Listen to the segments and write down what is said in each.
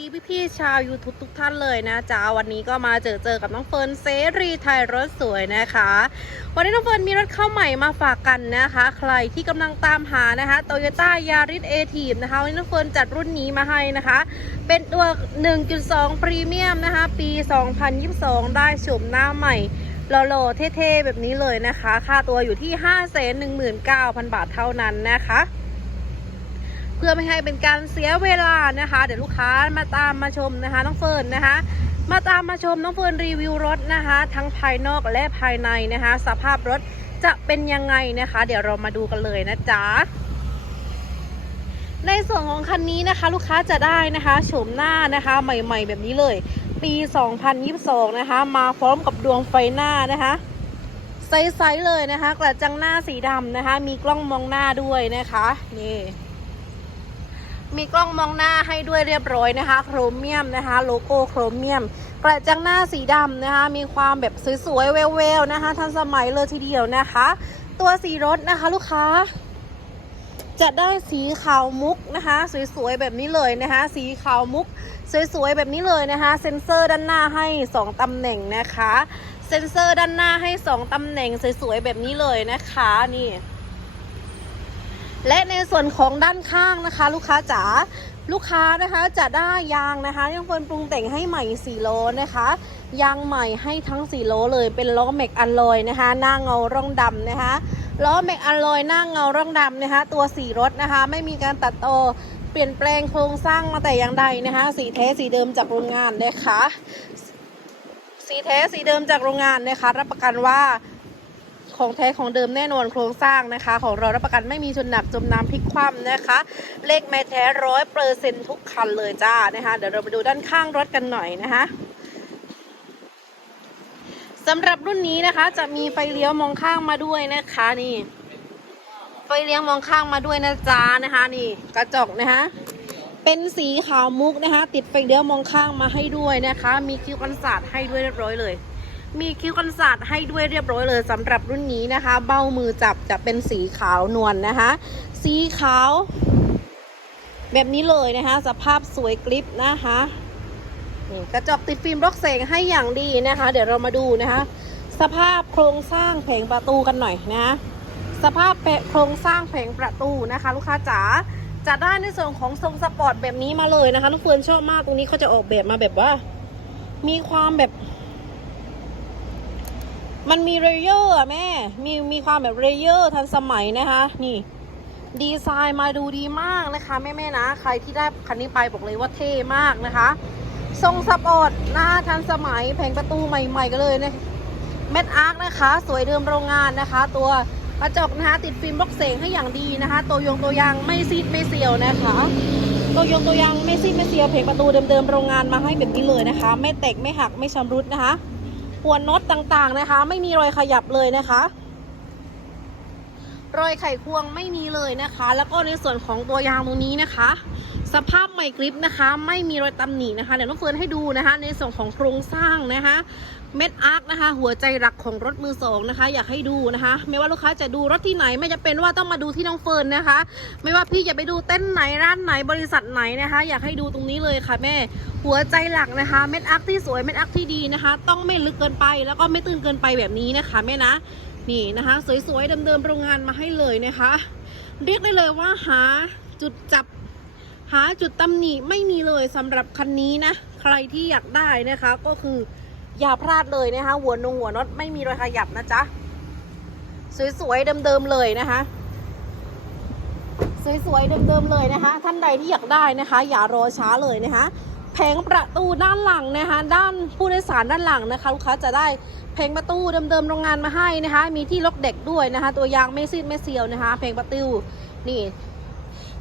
ดีพี่ๆชาว YouTube ทุกท่านเลยนะจ๊ะวันนี้ก็มาเจอเจอกับน้องเฟิร์นเซรีไทยรถสวยนะคะ วันนี้น้องเฟิร์นมีรถเข้าใหม่มาฝากกันนะคะ ใครที่กำลังตามหานะคะ Toyota Yaris a t i v นะคะวันนี้น้องเฟิร์นจัดรุ่นนี้มาให้นะคะ เป็นตัว 1.2 พรีเมียมนะคะ ปี 2022 ได้ชมหน้าใหม่หล่อๆเท่ๆแบบนี้เลยนะคะ ค่าตัวอยู่ที่ 519,000 บาทเท่านั้นนะคะ เพื่อไม่ให้เป็นการเสียเวลานะคะ เดี๋ยวลูกค้ามาตามมาชมนะคะ น้องเฟิร์นนะคะ มาตามมาชมน้องเฟิร์นรีวิวรถนะคะ ทั้งภายนอกและภายในนะคะ สภาพรถจะเป็นยังไงนะคะ เดี๋ยวเรามาดูกันเลยนะจ๊ะในส่วนของคันนี้นะคะ ลูกค้าจะได้นะคะโฉมหน้านะคะใหม่ ๆ แบบนี้เลย ปี 2022 นะคะ มาพร้อมกับดวงไฟหน้านะคะใสๆเลยนะคะ กระจังหน้าสีดำนะคะ มีกล้องมองหน้าด้วยนะคะ นี่ มีกล้องมองหน้าให้ด้วยเรียบร้อยนะคะ โครเมียมนะคะ โลโก้โครเมียม กระจังหน้าสีดำนะคะ มีความแบบสวยๆแววๆนะคะ ทันสมัยเลยทีเดียวนะคะ ตัวสีรถนะคะลูกค้า จะได้สีขาวมุกนะคะ สวยๆแบบนี้เลยนะคะ สีขาวมุก สวยๆแบบนี้เลยนะคะ เซ็นเซอร์ด้านหน้าให้ 2ตำแหน่งนะคะ เซ็นเซอร์ด้านหน้าให้ 2ตำแหน่งสวยๆแบบนี้เลยนะคะนี่ และในส่วนของด้านข้างนะคะ ลูกค้าจ๋าลูกค้านะคะจะได้ยางนะคะยังเฟิร์นปรุงแต่งให้ใหม่4โลนะคะยางใหม่ให้ทั้ง4โลเลยเป็นล้อแม็กอัลลอยนะคะ หน้าเงาร่องดำนะคะล้อแม็กอัลลอยหน้าเงาร่องดำนะคะ ตัวสีรถนะคะ ไม่มีการตัดต่อเปลี่ยนแปลงโครงสร้างมาแต่อย่างใดนะคะ สีแท้สีเดิมจากโรงงานนะคะ สีแท้สีเดิมจากโรงงานนะคะ รับประกันว่า ของแท้ของเดิมแน่นอนโครงสร้างนะคะ ของเรารับประกันไม่มีชนหนักจมน้ำพลิกคว่ำนะคะ เลขแม่แท้ร้อยเปอร์เซ็นทุกคันเลยจ้านะคะเดี๋ยวเราไปดูด้านข้างรถกันหน่อยนะคะสำหรับรุ่นนี้นะคะ จะมีไฟเลี้ยวมองข้างมาด้วยนะคะนี่ ไฟเลี้ยวมองข้างมาด้วยนะจ๊ะนะคะ นี่ กระจกนะคะเป็นสีขาวมุกนะคะ ติดไฟเลี้ยวมองข้างมาให้ด้วยนะคะ มีคิวกันศาสตร์ให้ด้วยเรียบร้อยเลย มีคิ้วกันศาสตร์ให้ด้วยเรียบร้อยเลยสำหรับรุ่นนี้นะคะ เบ้ามือจับจะเป็นสีขาวนวลนนะคะ สีขาว แบบนี้เลยนะคะ สภาพสวยกริปนะคะนี่กระจกติดฟิล์มบล็อกแสงให้อย่างดีนะคะ เดี๋ยวเรามาดูนะคะ สภาพโครงสร้างแผงประตูกันหน่อยนะคะสภาพโครงสร้างแผงประตูนะคะ ลูกค้าจ๋าจะได้ในส่วนของทรงสปอร์ตแบบนี้มาเลยนะคะน้องเฟิร์นชอบมากตรงนี้เขาจะออกแบบมาแบบว่า มีความแบบ มันมีเรเยอร์อะแม่ มีมีความแบบเรเยอร์ทันสมัยนะคะ นี่ ดีไซน์มาดูดีมากนะคะ แม่แม่ๆนะ ใครที่ได้คันนี้ไปบอกเลยว่าเท่มากนะคะ ทรงสปอร์ตหน้าทันสมัยแผงประตูใหม่ ๆ กันเลยนะเม็ดอาร์คนะคะ สวยเดิมโรงงานนะคะ ตัวกระจกนะคะติดฟิล์มบล็อกเสงให้อย่างดีนะคะ ตัวยงตัวยางไม่ซีดไม่เสียวนะคะตัวยงตัวยางไม่ซีดไม่เสียวเพงประตูเดิมๆโรงงานมาให้แบบนี้เลยนะคะ ไม่แตกไม่หักไม่ชำรุดนะคะ หัวน็อตต่างๆนะคะ ไม่มีรอยขยับเลยนะคะ รอยไขควงไม่มีเลยนะคะ แล้วก็ในส่วนของตัวยางตรงนี้นะคะ สภาพใหม่กริปนะคะ ไม่มีรอยตำหนินะคะเดี๋ยวน้องเฟิร์นให้ดูนะคะ ในส่วนของโครงสร้างนะคะ เม็ดอาร์คนะคะ หัวใจหลักของรถมือสองนะคะ อยากให้ดูนะคะ ไม่ว่าลูกค้าจะดูรถที่ไหนไม่จะเป็นว่าต้องมาดูที่น้องเฟิร์นนะคะ ไม่ว่าพี่จะไปดูเต้นไหนร้านไหนบริษัทไหนนะคะ อยากให้ดูตรงนี้เลยค่ะแม่หัวใจหลักนะคะ เม็ดอัพที่สวยเม็ดอัพที่ดีนะคะ ต้องไม่ลึกเกินไปแล้วก็ไม่ตื้นเกินไปแบบนี้นะคะแม่นะ นี่นะคะ สวยๆเดิมๆโรงงานมาให้เลยนะคะ เรียกได้เลยว่าหาจุดจับหาจุดตำหนิไม่มีเลยสำหรับคันนี้นะ ใครที่อยากได้นะคะ ก็คืออย่าพลาดเลยนะคะ หัวนงหัวน็อตไม่มีรอยขยับนะจ๊ะ สวยๆเดิมๆเลยนะคะ สวยๆเดิมๆเลยนะคะ ท่านใดที่อยากได้นะคะ อย่ารอช้าเลยนะคะ แผงประตูด้านหลังนะคะ ด้านผู้โดยสารด้านหลังนะคะลูกค้าจะได้แผงประตูเดิมๆโรงงานมาให้นะคะ มีที่ล็อกเด็กด้วยนะคะ ตัวยางไม่ซีดไม่เซียวนะคะแผงประตูนี่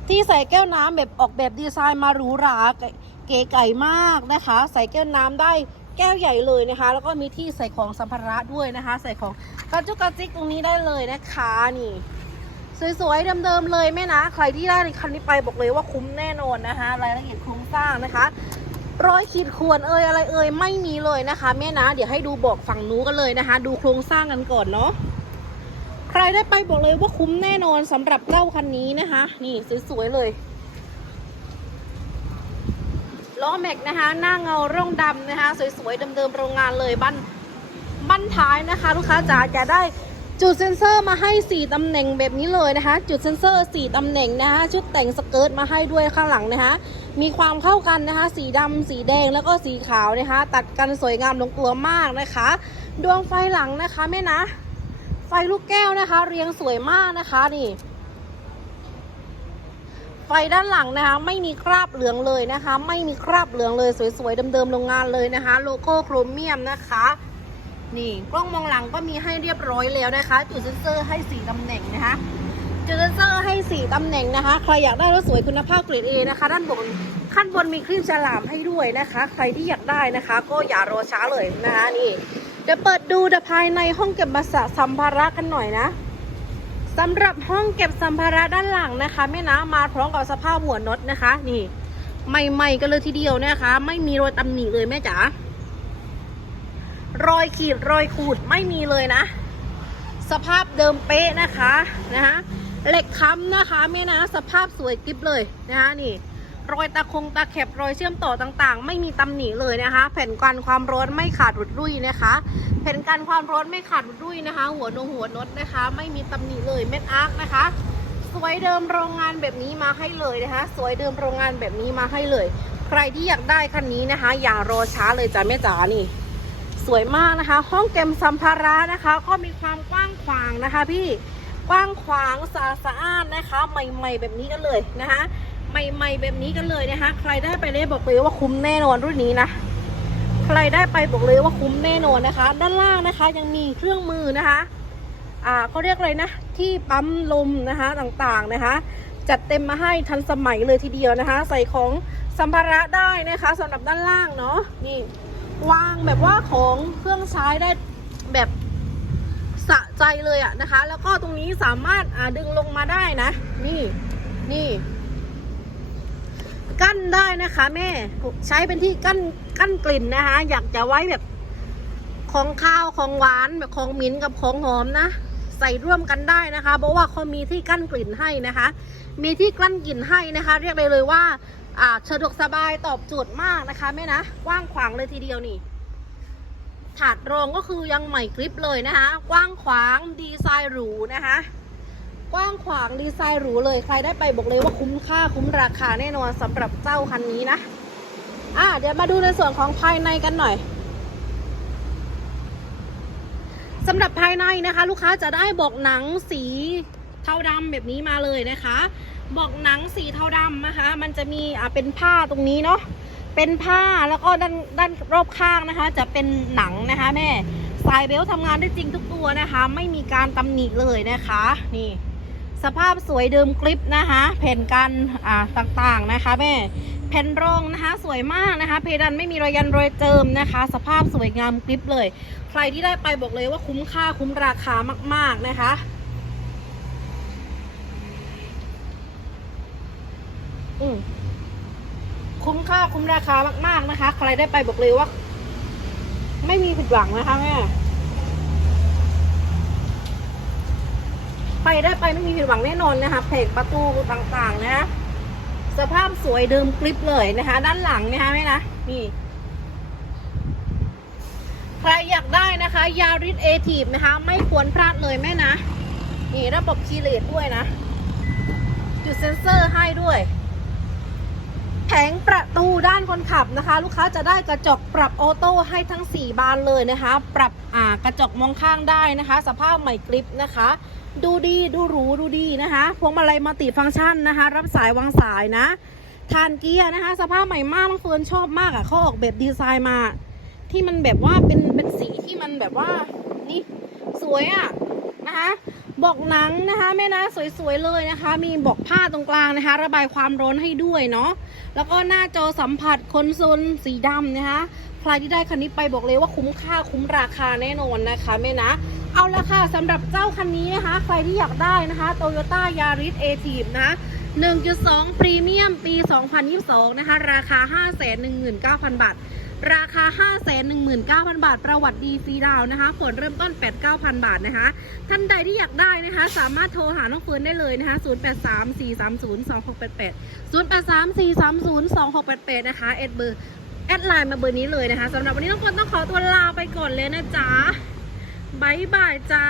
ที่ใส่แก้วน้ำแบบออกแบบดีไซน์มาหรูหราเก๋เก๋ไก่มากนะคะ ใส่แก้วน้ำได้แก้วใหญ่เลยนะคะ แล้วก็มีที่ใส่ของสัมภาระด้วยนะคะ ใส่ของกระจุกกระจิกตรงนี้ได้เลยนะคะนี่สวยๆเดิมๆเลยแม่นะ ใครที่ได้คันนี้ไปบอกเลยว่าคุ้มแน่นอนนะคะ รายละเอียดโครงสร้างนะคะ ร้อยขีดข่วนเอ่ยอะไรเอ่ยไม่มีเลยนะคะแม่นะ เดี๋ยวให้ดูบอกฝั่งนู้นกันเลยนะคะ ดูโครงสร้างกันก่อนเนาะใครได้ไปบอกเลยว่าคุ้มแน่นอนสำหรับเจ้าคันนี้นะคะ นี่สวยๆเลยล้อแม็กนะคะ หน้าเงาร่องดำนะคะ สวยๆเดิมๆโรงงานเลยบั้นบั้นท้ายนะคะ ลูกค้าจ๋าจะได้ จุดเซ็นเซอร์มาให้ 4ตำแหน่งแบบนี้เลยนะคะ จุดเซ็นเซอร์ 4ตำแหน่งนะคะชุดแต่งสเกิร์ตมาให้ด้วยข้างหลังนะคะมีความเข้ากันนะคะ สีดำสีแดงแล้วก็สีขาวนะคะ ตัดกันสวยงามลงตัวมากนะคะ ดวงไฟหลังนะคะแม่นะ ไฟลูกแก้วนะคะ เรียงสวยมากนะคะนี่ไฟด้านหลังนะคะ ไม่มีคราบเหลืองเลยนะคะ ไม่มีคราบเหลืองเลยสวยๆเดิมๆโรงงานเลยนะคะ โลโก้โครเมียมนะคะ นี่กล้องมองหลังก็มีให้เรียบร้อยแล้วนะคะ จุดเซ็นเซอร์ให้สี่ตำแหน่งนะคะ จุดเซ็นเซอร์ให้สี่ตำแหน่งนะคะ ใครอยากได้รถสวยคุณภาพเกรด A นะคะ ด้านบนขั้นบนมีครีมฉลามให้ด้วยนะคะ ใครที่อยากได้นะคะ ก็อย่ารอช้าเลยนะคะนี่เดี๋ยวเปิดดูเดี๋ยวภายในห้องเก็บบัสสัมภาระกันหน่อยนะสำหรับห้องเก็บสัมภาระด้านหลังนะคะแม่นะมาพร้อมกับสภาพหัวน็อตนะคะ นี่ใหม่ๆกันเลยทีเดียวนะคะ ไม่มีรอยตำหนิเลยแม่จ๋า รอยขีดรอยขูดไม่มีเลยนะ สภาพเดิมเป๊ะนะคะนะคะเหล็กค้ำนะคะแม่นะสภาพสวยกริบเลยนะคะนี่ รอยตะคงตะแคบรอยเชื่อมต่อต่างๆ ไม่มีตำหนิเลยนะคะ แผ่นกันความร้อนไม่ขาดหลุดรุ่ยนะคะ แผ่นกันความร้อนไม่ขาดหลุดรุ่ยนะคะ หัวนงหัวนดนะคะ ไม่มีตำหนิเลยเม็ดอาร์คนะคะสวยเดิมโรงงานแบบนี้มาให้เลยนะคะ สวยเดิมโรงงานแบบนี้มาให้เลย ใครที่อยากได้คันนี้นะคะ อย่ารอช้าเลยจ้ะแม่จ๋านี่ สวยมากนะคะ ห้องเก็บสัมภาระนะคะ ก็มีความกว้างขวางนะคะ พี่กว้างขวางสะอาดสะอาดนะคะ ใหม่ ๆ แบบนี้กันเลยนะคะ ใหม่ ๆ แบบนี้กันเลยนะคะ ใครได้ไปเลยบอกเลยว่าคุ้มแน่นอนรุ่นนี้นะใครได้ไปบอกเลยว่าคุ้มแน่นอนนะคะ ด้านล่างนะคะยังมีเครื่องมือนะคะอ่าเขาเรียกอะไรนะที่ปั๊มลมนะคะต่างๆนะคะ จัดเต็มมาให้ทันสมัยเลยทีเดียวนะคะ ใส่ของสัมภาระได้นะคะสำหรับด้านล่างเนาะนี่ วางแบบว่าของเครื่องใช้ได้แบบสะใจเลยอะนะคะ แล้วก็ตรงนี้สามารถดึงลงมาได้นะ นี่นี่ กั้นได้นะคะแม่ใช้เป็นที่กั้นกั้นกลิ่นนะคะ อยากจะไว้แบบของข้าวของหวานแบบของหมิ้นกับของหอมนะใส่ร่วมกันได้นะคะ เพราะว่าเขามีที่กั้นกลิ่นให้นะคะ มีที่กั้นกลิ่นให้นะคะ เรียกได้เลยว่า อ่าสะดวกสบายตอบโจทย์มากนะคะแม่นะกว้างขวางเลยทีเดียวนี่ถาดรองก็คือยังใหม่กริปเลยนะคะ กว้างขวางดีไซน์หรูนะคะ กว้างขวางดีไซน์หรูเลยใครได้ไปบอกเลยว่าคุ้มค่าคุ้มราคาแน่นอนสำหรับเจ้าคันนี้นะอะเดี๋ยวมาดูในส่วนของภายในกันหน่อยสำหรับภายในนะคะ ลูกค้าจะได้บอกหนังสีเทาดำแบบนี้มาเลยนะคะ บอกหนังสีเทาดำนะคะ มันจะมีอะเป็นผ้าตรงนี้เนาะเป็นผ้าแล้วก็ด้านด้านรอบข้างนะคะ จะเป็นหนังนะคะแม่สายเบลทำงานได้จริงทุกตัวนะคะ ไม่มีการตำหนิเลยนะคะ นี่ สภาพสวยเดิมกริปนะคะ แผ่นกันอ่าต่างๆนะคะแม่แผ่นรองนะคะ สวยมากนะคะ เพดานไม่มีรอยยันรอยเจิมนะคะ สภาพสวยงามกริปเลย ใครที่ได้ไปบอกเลยว่าคุ้มค่าคุ้มราคามาก ๆนะคะ อืมคุ้มค่าคุ้มราคามากๆนะคะ ใครได้ไปบอกเลยว่า ไม่มีผิดหวังนะคะแม่ไปได้ไปไม่มีผิดหวังแน่นอนนะคะเพลงประตูต่างๆนะสภาพสวยเดิมกริปเลยนะคะ ด้านหลังนะคะแม่นะนี่ใครอยากได้นะคะยาริสเอทีฟนะคะ ไม่ควรพลาดเลยแม่นะ นี่ระบบคีเลสด้วยนะ จุดเซ็นเซอร์ให้ด้วย แผงประตูด้านคนขับนะคะ ลูกค้าจะได้กระจกปรับออโต้ให้ทั้ง 4 บานเลยนะคะ ปรับอ่ากระจกมองข้างได้นะคะ สภาพใหม่กริปนะคะ ดูดีดูหรูดูดีนะคะพวงมาลัยมัลติฟังก์ชันนะคะ รับสายวางสายนะทานเกียร์นะคะ สภาพใหม่มากน้องเฟิร์นชอบมากอะ่ะเขาออกแบบดีไซน์มา ที่มันแบบว่าเป็นเป็นสีที่มันแบบว่านี่สวยอะ่ะนะคะ บอกหนังนะคะแม่นะสวยๆเลยนะคะ มีบอกผ้าตรงกลางนะคะ ระบายความร้อนให้ด้วยเนาะแล้วก็หน้าจอสัมผัสคอนโซลสีดำนะคะใครที่ได้คันนี้ไปบอกเลยว่าคุ้มค่าคุ้มราคาแน่นอนนะคะแม่นะ เอาละค่ะสำหรับเจ้าคันนี้นะคะ ใครที่อยากได้นะคะ Toyota Yaris a t i v นะ1.2 พรีเมียมปี 2022 นะคะ ราคา 519,000 บาท ราคา 5 1 9 0 0 0 บาท ประวัติดีฟรีดาวนะคะผลเริ่มต้น 8 9 0 0 0 บาทนะคะ ท่านใดที่อยากได้นะคะ สามารถโทรหาน้องเฟิร์นได้เลยนะคะ 0 8 3 4 3 0 2 6 8 8 0 8 3 4 3 0 2 6 8 8 นะคะแอดเบอร์แอดไลน์มาเบอร์นี้เลยนะคะสำหรับวันนี้น้องเฟิร์นต้องขอตัวลาไปก่อนเลยนะจ๊ะบายบายจ้า